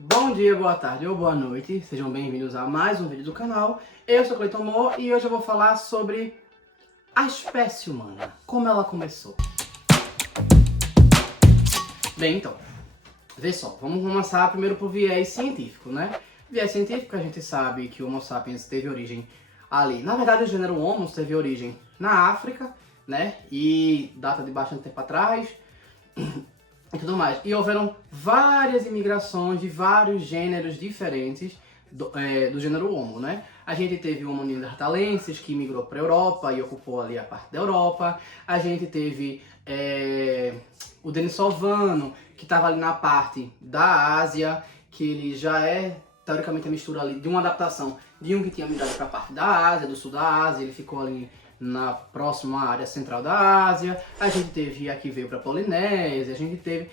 Bom dia, boa tarde ou boa noite, sejam bem-vindos a mais um vídeo do canal. Eu sou Cleiton Moore e hoje eu vou falar sobre a espécie humana, como ela começou. Bem, então, vê só, vamos começar primeiro por viés científico, né? Viés científico, a gente sabe que o Homo sapiens teve origem ali. Na verdade, o gênero Homo teve origem na África, né? E data de bastante tempo atrás. E tudo mais. E houveram várias imigrações de vários gêneros diferentes do gênero Homo, né? A gente teve o Homo neanderthalensis, que migrou para a Europa e ocupou ali a parte da Europa. A gente teve o denisovano, que estava ali na parte da Ásia, que ele já é, teoricamente, a mistura ali de uma adaptação de um que tinha migrado para a parte da Ásia, do sul da Ásia, ele ficou ali na próxima área central da Ásia. A gente teve aqui, veio para a Polinésia, a gente teve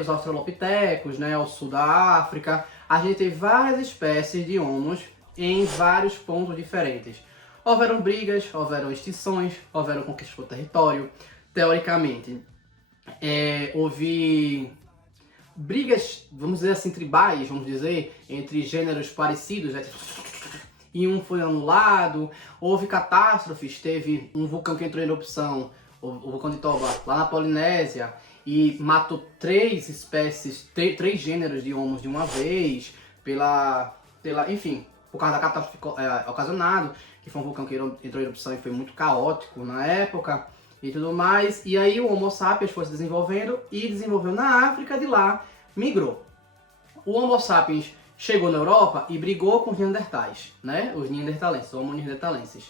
os australopitecos, né, ao sul da África. A gente teve várias espécies de homos em vários pontos diferentes. Houveram brigas, houveram extinções, houveram conquistas por território. Teoricamente, houve brigas, vamos dizer assim, tribais, vamos dizer, entre gêneros parecidos, né? E um foi anulado, houve catástrofes, teve um vulcão que entrou em erupção, o vulcão de Toba, lá na Polinésia, e matou três espécies, três gêneros de homos de uma vez, enfim, por causa da catástrofe ocasionado, que foi um vulcão que entrou em erupção e foi muito caótico na época, e tudo mais. E aí o Homo sapiens foi se desenvolvendo e desenvolveu na África, de lá migrou. O Homo sapiens chegou na Europa e brigou com os neandertais, né? Os neanderthalenses, Homo neanderthalenses.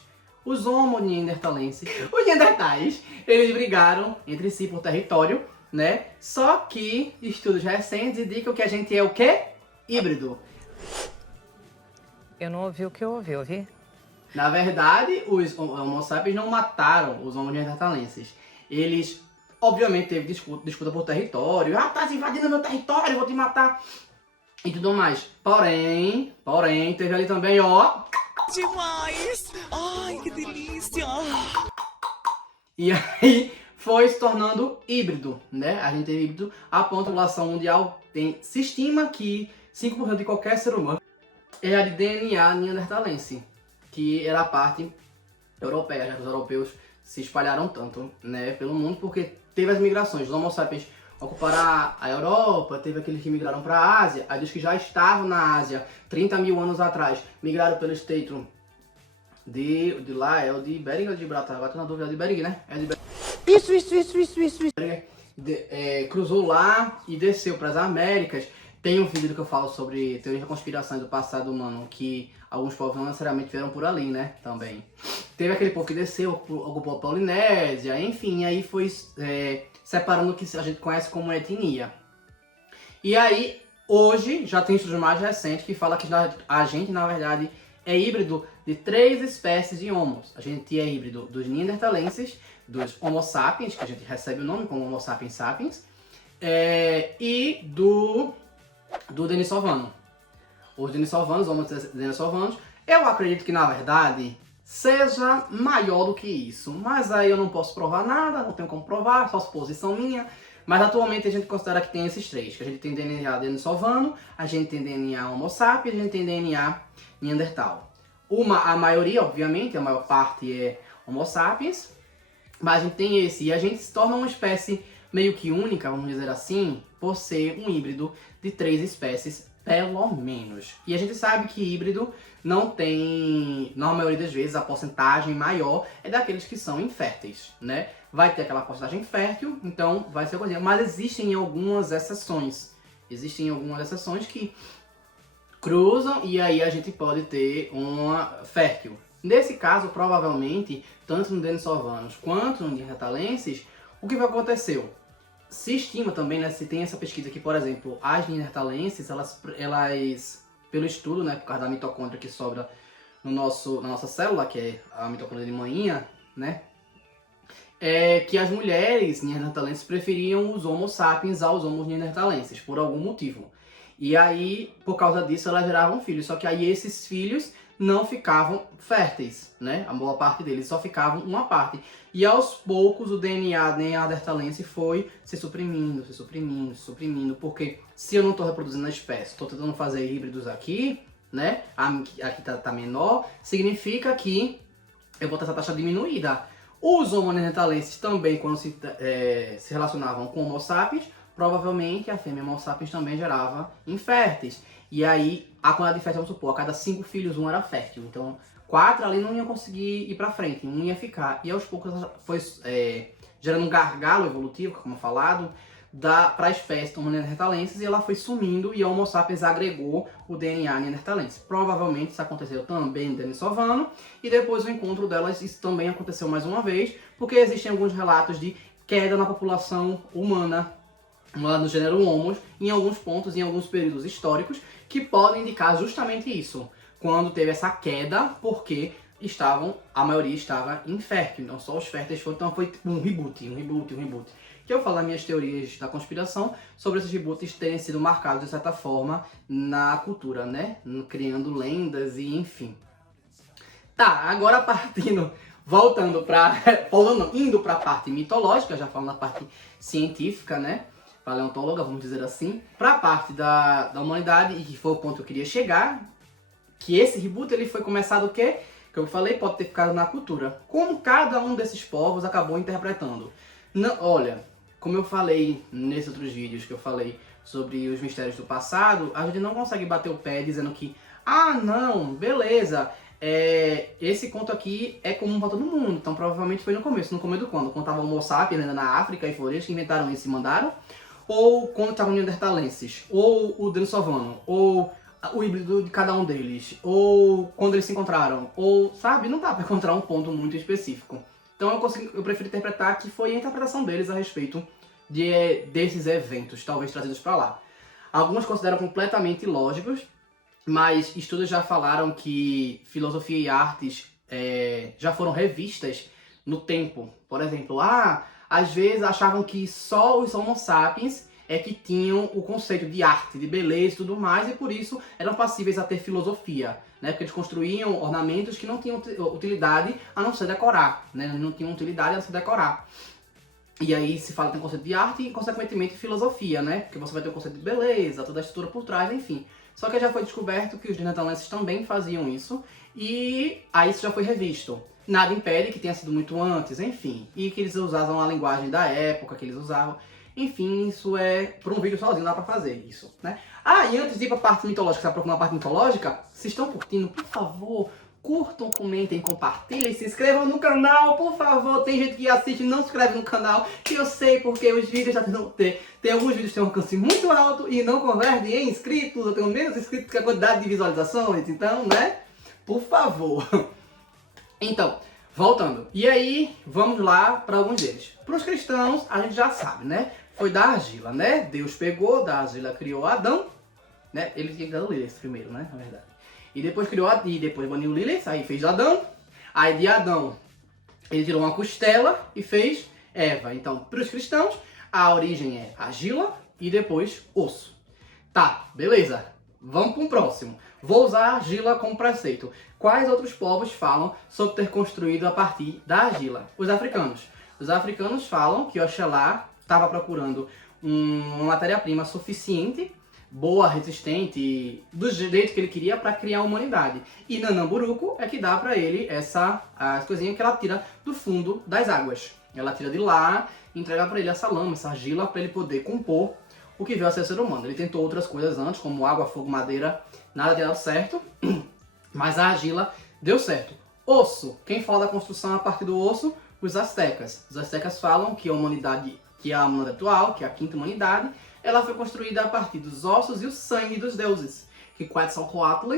Os Homo neanderthalenses, os neandertais, eles brigaram entre si por território, né? Só que estudos recentes indicam que a gente é o quê? Híbrido. Eu não ouvi o que eu ouvi? Na verdade, os Homo sapiens não mataram os Homo neanderthalenses. Eles, obviamente, teve disputa por território. Ah, tá invadindo meu território, vou te matar. E tudo mais. Porém, teve ali também, ó... Demais! Ai, que delícia! E aí foi se tornando híbrido, né? A gente teve híbrido. A população mundial se estima que 5% de qualquer ser humano é a de DNA neanderthalense, que era a parte europeia, já que os europeus se espalharam tanto, né, pelo mundo, porque teve as migrações. Os Homo sapiens ocuparam a Europa, teve aqueles que migraram para a Ásia, aí dos que já estavam na Ásia 30 mil anos atrás, migraram pelo estreito de lá, é o de Bering ou de Gibraltar? Agora tô na dúvida, é de Bering, né? É de Bering. Isso. Cruzou lá e desceu para as Américas. Tem um vídeo que eu falo sobre teorias da conspiração do passado humano, que alguns povos não necessariamente vieram por ali, né, também. Teve aquele povo que desceu, ocupou a Polinésia, enfim, aí foi separando o que a gente conhece como etnia. E aí, hoje, já tem estudos mais recentes que falam que a gente, na verdade, é híbrido de 3 espécies de homos. A gente é híbrido dos neanderthalenses, dos Homo sapiens, que a gente recebe o nome como Homo sapiens sapiens, e do denisovano. Os denisovanos, Homo denisovanos, eu acredito que, na verdade, seja maior do que isso. Mas aí eu não posso provar nada, não tenho como provar, só suposição minha. Mas atualmente a gente considera que tem esses 3, que a gente tem DNA denisovano, a gente tem DNA Homo sapiens, a gente tem DNA neandertal. A maioria, obviamente, a maior parte é Homo sapiens, mas a gente tem esse, e a gente se torna uma espécie meio que única, vamos dizer assim, por ser um híbrido de 3 espécies, pelo menos. E a gente sabe que híbrido não tem, na maioria das vezes, a porcentagem maior é daqueles que são inférteis, né? Vai ter aquela porcentagem fértil, então vai ser coisa. Mas existem algumas exceções. Existem algumas exceções que cruzam e aí a gente pode ter uma fértil. Nesse caso, provavelmente, tanto no denisovanos quanto no neanderthalenses, o que vai acontecer? Se estima também, né, se tem essa pesquisa que, por exemplo, as neanderthalenses, elas pelo estudo, né, por causa da mitocôndria que sobra na nossa célula, que é a mitocôndria de manhinha, né, que as mulheres neanderthalenses preferiam os Homo sapiens aos Homo neanderthalenses, por algum motivo. E aí, por causa disso, elas geravam filhos. Só que aí esses filhos não ficavam férteis, né? A boa parte deles só ficavam uma parte. E aos poucos o DNA neandertalense foi se suprimindo, se suprimindo, se suprimindo, porque se eu não estou reproduzindo a espécie, estou tentando fazer híbridos aqui, né? Aqui tá menor, significa que eu vou ter essa taxa diminuída. Os Homo neanderthalenses também, quando se relacionavam com Homo sapiens, provavelmente a fêmea Homo sapiens também gerava inférteis. E aí, a quantidade de fértil, vamos supor, a cada 5 filhos, um era fértil. Então, 4 ali não iam conseguir ir pra frente, um ia ficar. E aos poucos foi gerando um gargalo evolutivo, como falado, para a espécie Homo neanderthalensis, e ela foi sumindo e a Homo sapiens agregou o DNA neanderthalense. Provavelmente isso aconteceu também no denisovano, e depois o encontro delas, isso também aconteceu mais uma vez, porque existem alguns relatos de queda na população humana lá no gênero Homo, em alguns pontos, em alguns períodos históricos, que podem indicar justamente isso. Quando teve essa queda, porque a maioria estava infértil, então só os férteis foram, então foi tipo um reboot. Que eu falo nas minhas teorias da conspiração sobre esses reboots terem sido marcados de certa forma na cultura, né? Criando lendas e enfim. Tá, agora indo pra parte mitológica, já falando da parte científica, né? Paleontóloga, vamos dizer assim, para a parte da humanidade, e que foi o ponto que eu queria chegar, que esse reboot ele foi começado o quê? Que eu falei, pode ter ficado na cultura. Como cada um desses povos acabou interpretando. Não, olha, como eu falei nesses outros vídeos que eu falei sobre os mistérios do passado, a gente não consegue bater o pé dizendo que, não, beleza, esse conto aqui é comum para todo mundo, então provavelmente foi no começo do quando? Quando tava o Homo sapiens ainda na África e foram eles que inventaram isso e mandaram? Ou quando estavam neandertalenses, ou o denisovano, ou o híbrido de cada um deles, ou quando eles se encontraram, ou, sabe, não dá para encontrar um ponto muito específico. Então eu prefiro interpretar que foi a interpretação deles a respeito desses eventos, talvez trazidos para lá. Alguns consideram completamente ilógicos, mas estudos já falaram que filosofia e artes já foram revistas no tempo. Por exemplo, às vezes achavam que só os Homo sapiens que tinham o conceito de arte, de beleza e tudo mais, e por isso eram passíveis a ter filosofia, né? Porque eles construíam ornamentos que não tinham utilidade a não ser decorar, né? Não tinham utilidade a não ser decorar. E aí se fala que tem o conceito de arte e, consequentemente, filosofia, né? Porque você vai ter o conceito de beleza, toda a estrutura por trás, enfim. Só que já foi descoberto que os neandertalenses também faziam isso, e aí isso já foi revisto. Nada impede que tenha sido muito antes, enfim. E que eles usavam a linguagem da época que eles usavam. Enfim, isso por um vídeo sozinho dá pra fazer isso, né? E antes de ir pra parte mitológica, você procurando a parte mitológica, se estão curtindo, por favor, curtam, comentem, compartilhem, se inscrevam no canal, por favor. Tem gente que assiste e não se inscreve no canal, que eu sei porque os vídeos já não tem alguns vídeos que têm um alcance muito alto e não convertem em inscritos, eu tenho menos inscritos que a quantidade de visualizações, então, né? Por favor. Então, voltando. E aí, vamos lá para alguns deles. Para os cristãos, a gente já sabe, né? Foi da argila, né? Deus pegou, da argila criou Adão, né? Ele tinha criado Lilith primeiro, né? Na verdade. E depois depois baniu Lilith, aí fez Adão. Aí de Adão, ele tirou uma costela e fez Eva. Então, para os cristãos, a origem é argila e depois osso. Tá, beleza. Vamos para um próximo. Vou usar a argila como preceito. Quais outros povos falam sobre ter construído a partir da argila? Os africanos. Os africanos falam que Oxalá estava procurando uma matéria-prima suficiente, boa, resistente, do jeito que ele queria para criar a humanidade. E Nanamburuco é que dá para ele as coisinhas que ela tira do fundo das águas. Ela tira de lá e entrega para ele essa lama, essa argila, para ele poder compor o que veio a ser o ser humano. Ele tentou outras coisas antes, como água, fogo, madeira, nada deu certo, mas a argila deu certo. Osso. Quem fala da construção a partir do osso? Os astecas. Os astecas falam que a humanidade, que a humanidade atual, que é a quinta humanidade, ela foi construída a partir dos ossos e o sangue dos deuses. Que Quetzalcoatl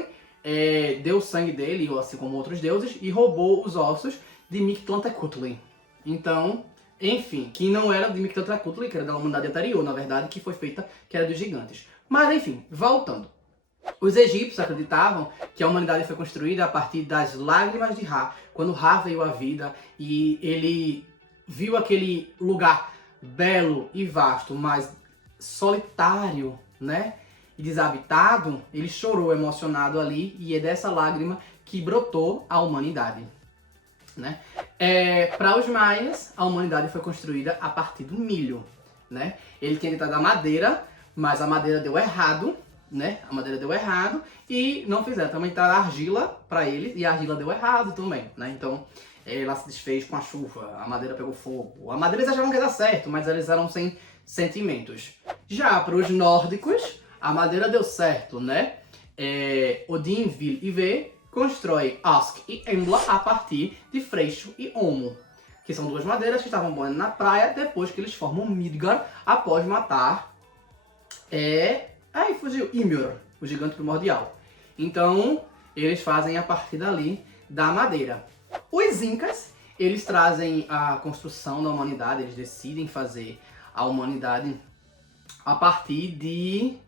deu o sangue dele, assim como outros deuses, e roubou os ossos de Mictlantecuhtli. Então, enfim, que não era de Mictlantecuhtli, que era da humanidade anterior, na verdade, que foi feita, que era dos gigantes. Mas, enfim, voltando. Os egípcios acreditavam que a humanidade foi construída a partir das lágrimas de Ra, quando Ra veio à vida e ele viu aquele lugar belo e vasto, mas solitário, né? e desabitado, ele chorou emocionado ali e é dessa lágrima que brotou a humanidade, né? Para os maias, a humanidade foi construída a partir do milho, né? Ele tinha tentado a madeira, mas a madeira deu errado, né? A madeira deu errado e não fizeram. Também tá a argila para ele e a argila deu errado também, né? Então ela se desfez com a chuva, a madeira pegou fogo. A madeira eles achavam que ia dar certo, mas eles eram sem sentimentos. Já para os nórdicos, a madeira deu certo, né? Odin, Vil e Ve constrói Ask e Embla a partir de Freixo e Homo, que são duas madeiras que estavam morando na praia depois que eles formam Midgard após matar fugiu Ymir, o gigante primordial. Então, eles fazem a partir dali da madeira. Os incas, eles trazem a construção da humanidade, eles decidem fazer a humanidade a partir de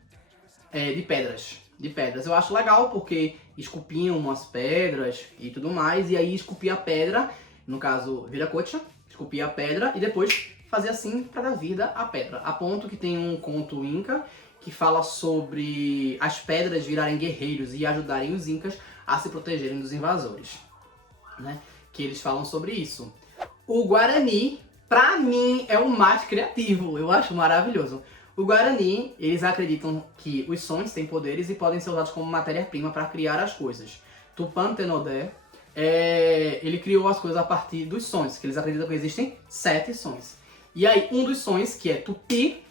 pedras. De pedras. Eu acho legal porque esculpiam umas pedras e tudo mais, e aí esculpia a pedra, no caso Viracocha, esculpia a pedra e depois fazia assim para dar vida à pedra. A ponto que tem um conto inca que fala sobre as pedras virarem guerreiros e ajudarem os incas a se protegerem dos invasores, né? Que eles falam sobre isso. O Guarani, pra mim, é o mais criativo, eu acho maravilhoso. O Guarani, eles acreditam que os sonhos têm poderes e podem ser usados como matéria-prima para criar as coisas. Tupan-Tenodé, ele criou as coisas a partir dos sonhos, que eles acreditam que existem 7 sonhos. E aí, um dos sonhos, que é Tupi,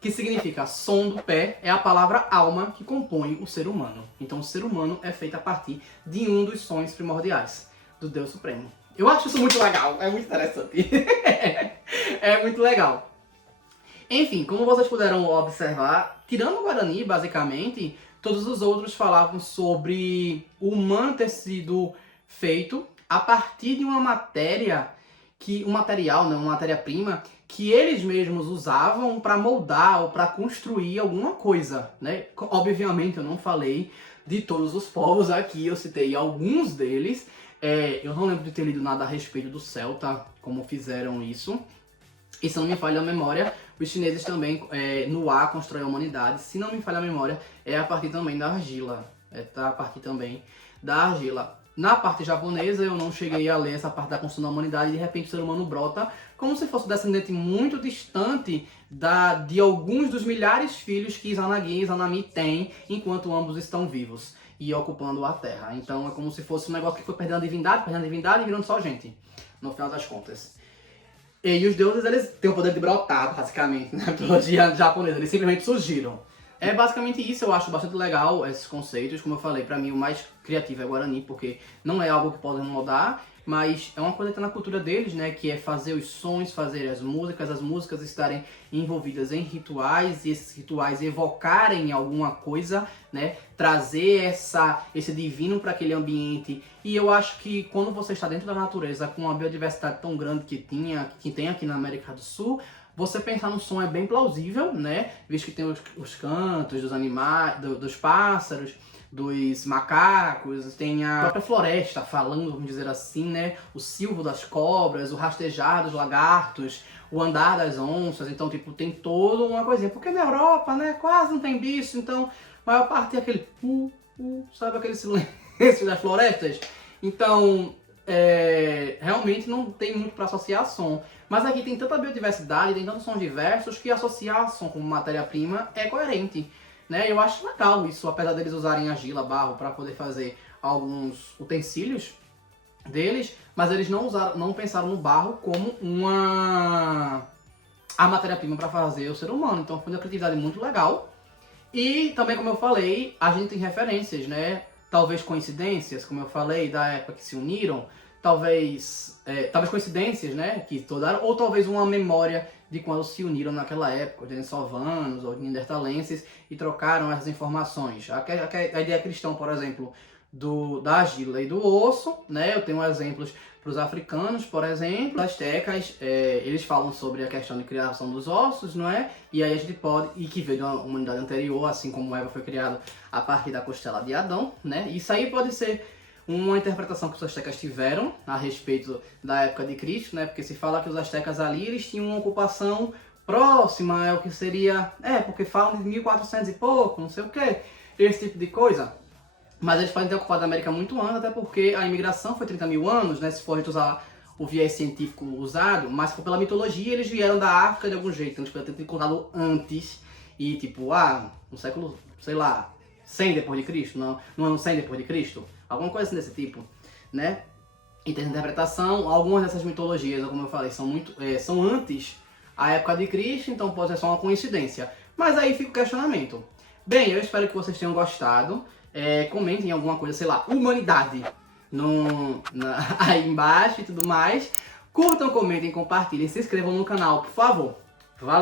que significa som do pé, é a palavra alma que compõe o ser humano. Então o ser humano é feito a partir de um dos sonhos primordiais do Deus Supremo. Eu acho isso muito legal, é muito interessante. É muito legal. Enfim, como vocês puderam observar, tirando o Guarani, basicamente, todos os outros falavam sobre o humano ter sido feito a partir de uma matéria, um material, né, uma matéria-prima, que eles mesmos usavam para moldar ou para construir alguma coisa, né? Obviamente eu não falei de todos os povos aqui, eu citei alguns deles. Eu não lembro de ter lido nada a respeito do celta, como fizeram isso. E se não me falha a memória, os chineses também, no ar, constroem a humanidade. Se não me falha a memória, é a partir também da argila. A partir também da argila. Na parte japonesa, eu não cheguei a ler essa parte da construção da humanidade e de repente o ser humano brota como se fosse descendente muito distante de alguns dos milhares de filhos que Izanagi e Izanami têm enquanto ambos estão vivos e ocupando a Terra. Então é como se fosse um negócio que foi perdendo a divindade e virando só gente, no final das contas. E os deuses, eles têm o poder de brotar, basicamente, na mitologia japonesa. Eles simplesmente surgiram. É basicamente isso, eu acho bastante legal esses conceitos. Como eu falei, pra mim o mais criativo é Guarani, porque não é algo que podem mudar, mas é uma coisa que tá na cultura deles, né? Que é fazer os sons, fazer as músicas estarem envolvidas em rituais, e esses rituais evocarem alguma coisa, né? Trazer esse divino para aquele ambiente. E eu acho que quando você está dentro da natureza, com uma biodiversidade tão grande que tem aqui na América do Sul, você pensar no som é bem plausível, né? Visto que tem os cantos dos animais, dos pássaros, dos macacos, tem a própria floresta falando, vamos dizer assim, né? O silvo das cobras, o rastejar dos lagartos, o andar das onças. Então, tipo, tem toda uma coisinha. Porque na Europa, né, quase não tem bicho, então a maior parte é aquele sabe, aquele silêncio das florestas. Então, realmente não tem muito para associar som. Mas aqui tem tanta biodiversidade, tem tantos sons diversos, que associar som como matéria-prima é coerente, né? Eu acho legal isso, apesar deles usarem argila, barro, para poder fazer alguns utensílios deles, mas eles não pensaram no barro como a matéria-prima para fazer o ser humano. Então foi uma criatividade muito legal. E também, como eu falei, a gente tem referências, né? Talvez coincidências, como eu falei, da época que se uniram, talvez coincidências, né, que todaram, ou talvez uma memória de quando se uniram naquela época, os denisovanos ou neandertalenses, e trocaram essas informações. A ideia cristã, por exemplo, da argila e do osso, né, eu tenho exemplos para os africanos, por exemplo, os astecas, eles falam sobre a questão de criação dos ossos, não é? E aí a gente e que veio de uma humanidade anterior, assim como Eva foi criada a partir da costela de Adão, né? Isso aí pode ser uma interpretação que os astecas tiveram a respeito da época de Cristo, né? Porque se fala que os astecas ali, eles tinham uma ocupação próxima é o que seria... porque falam de 1400 e pouco, não sei o que, esse tipo de coisa. Mas eles podem ter ocupado a América muito antes, até porque a imigração foi 30 mil anos, né? Se for a gente usar o viés científico usado, mas se for pela mitologia, eles vieram da África de algum jeito. Então, eles podem ter encontrado antes e, tipo, no século, sei lá, 100 depois de Cristo, no ano 100 depois de Cristo, alguma coisa assim desse tipo, né? Em termos de interpretação, algumas dessas mitologias, como eu falei, são antes a época de Cristo, então pode ser só uma coincidência. Mas aí fica o questionamento. Bem, eu espero que vocês tenham gostado. Comentem alguma coisa, sei lá, humanidade aí embaixo e tudo mais. Curtam, comentem, compartilhem, se inscrevam no canal, por favor. Valeu!